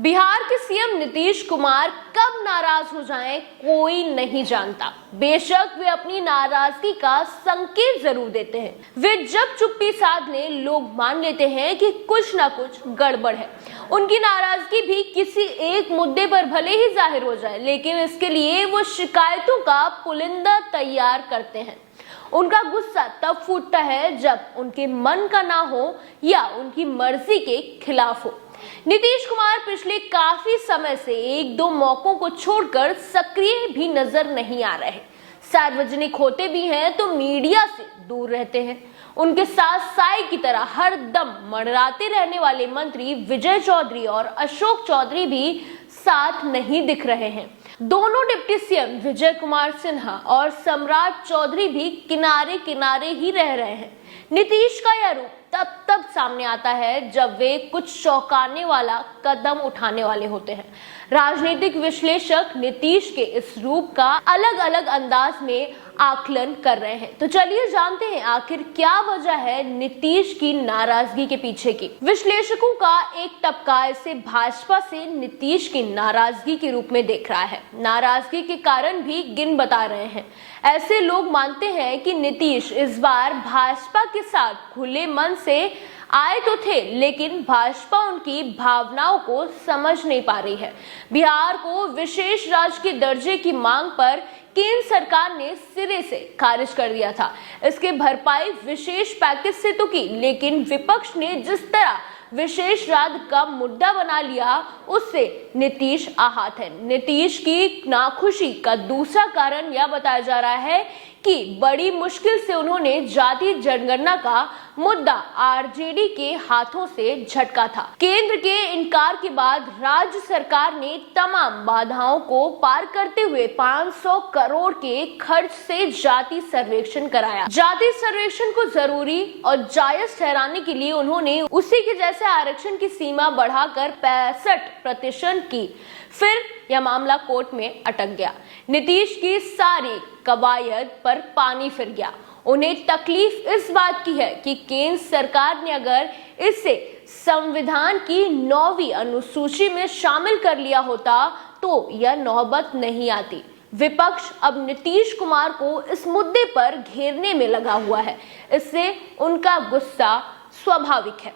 बिहार के सीएम नीतीश कुमार कब नाराज हो जाएं कोई नहीं जानता। बेशक वे अपनी नाराजगी का संकेत जरूर देते हैं। वे जब चुप्पी साध लें लोग मान लेते हैं कि कुछ ना कुछ गड़बड़ है। उनकी नाराजगी भी किसी एक मुद्दे पर भले ही जाहिर हो जाए, लेकिन इसके लिए वो शिकायतों का पुलिंदा तैयार करते हैं। उनका गुस्सा तब फूटता है जब उनके मन का ना हो या उनकी मर्जी के खिलाफ हो। नीतीश कुमार पिछले काफी समय से एक दो मौकों को छोड़कर सक्रिय भी नजर नहीं आ रहे। सार्वजनिक होते भी हैं तो मीडिया से दूर रहते हैं। उनके साथ साए की तरह हर दम मंडराते रहने वाले मंत्री विजय चौधरी और अशोक चौधरी भी साथ नहीं दिख रहे हैं। दोनों डिप्टी सीएम विजय कुमार सिन्हा और सम्राट चौधरी भी किनारे किनारे ही रह रहे हैं। नीतीश का यह रूप तब सामने आता है जब वे कुछ चौंकाने वाला कदम उठाने वाले होते हैं। राजनीतिक विश्लेषक नीतीश के इस रूप का अलग अलग अंदाज में आकलन कर रहे हैं। तो चलिए जानते हैं आखिर क्या वजह है नीतीश की नाराजगी के पीछे की। विश्लेषकों का एक तबका इसे भाजपा से नीतीश की नाराजगी के रूप में देख रहा है। नाराजगी के कारण भी गिन बता रहे हैं। ऐसे लोग मानते हैं कि नीतीश इस बार भाजपा के साथ खुले मन से आए तो थे, लेकिन भाजपा उनकी भावनाओं को समझ नहीं पा रही है। बिहार को विशेष राज्य के दर्जे की मांग पर केंद्र सरकार ने सिरे से खारिज कर दिया था। इसके भरपाई विशेष पैकेज से तो की, लेकिन विपक्ष ने जिस तरह विशेष राज्य का मुद्दा बना लिया उससे नीतीश आहत है। नीतीश की नाखुशी का दूसरा कारण यह बताया जा रहा है कि बड़ी मुश्किल से उन्होंने जाति जनगणना का मुद्दा आरजेडी के हाथों से झटका था। केंद्र के इनकार के बाद राज्य सरकार ने तमाम बाधाओं को पार करते हुए 500 करोड़ के खर्च से जाति सर्वेक्षण कराया। जाति सर्वेक्षण को जरूरी और जायज ठहराने के लिए उन्होंने उसी के जैसे आरक्षण की सीमा बढ़ाकर 65% की। फिर यह मामला कोर्ट में अटक गया। नीतीश की सारी कवायद पर पानी फिर गया। उन्हें तकलीफ इस बात की है कि केंद्र सरकार ने अगर इसे संविधान की 9वीं अनुसूची में शामिल कर लिया होता तो यह नौबत नहीं आती। विपक्ष अब नीतीश कुमार को इस मुद्दे पर घेरने में लगा हुआ है। इससे उनका गुस्सा स्वाभाविक है।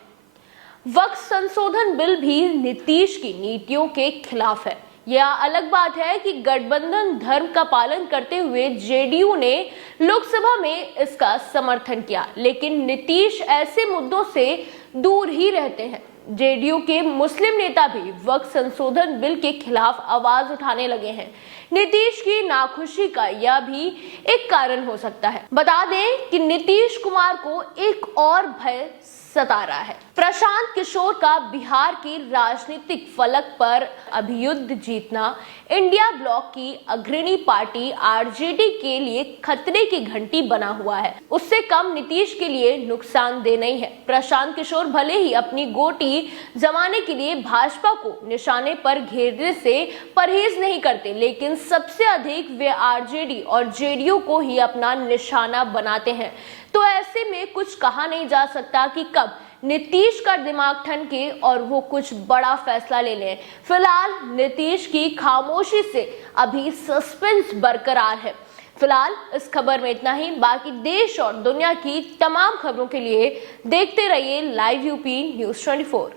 वक्फ संशोधन बिल भी नीतीश की नीतियों के खिलाफ है। यह अलग बात है कि गठबंधन धर्म का पालन करते हुए जेडीयू ने लोकसभा में इसका समर्थन किया, लेकिन नीतीश ऐसे मुद्दों से दूर ही रहते हैं। जेडीयू के मुस्लिम नेता भी वक्फ संशोधन बिल के खिलाफ आवाज उठाने लगे हैं। नीतीश की नाखुशी का यह भी एक कारण हो सकता है। बता दें कि नीतीश कुमार को एक और भय सता रहा है। प्रशांत किशोर का बिहार की राजनीतिक फलक पर अभियुद्ध जीतना इंडिया ब्लॉक की अग्रणी पार्टी आरजेडी के लिए खतरे की घंटी बना हुआ है। उससे कम नीतीश के लिए नुकसानदेह नहीं है। प्रशांत किशोर भले ही अपनी गोटी जमाने के लिए भाजपा को निशाने पर घेरने से परहेज नहीं करते, लेकिन सबसे अधिक वे आरजेडी और जेडीयू को ही अपना निशाना बनाते हैं। तो ऐसे में कुछ कहा नहीं जा सकता कि कब नीतीश का दिमाग ठनके और वो कुछ बड़ा फैसला ले लें। फिलहाल नीतीश की खामोशी से अभी सस्पेंस बरकरार है। फिलहाल इस खबर में इतना ही। बाकी देश और दुनिया की तमाम खबरों के लिए देखते रहिए लाइव यूपी न्यूज़ 24।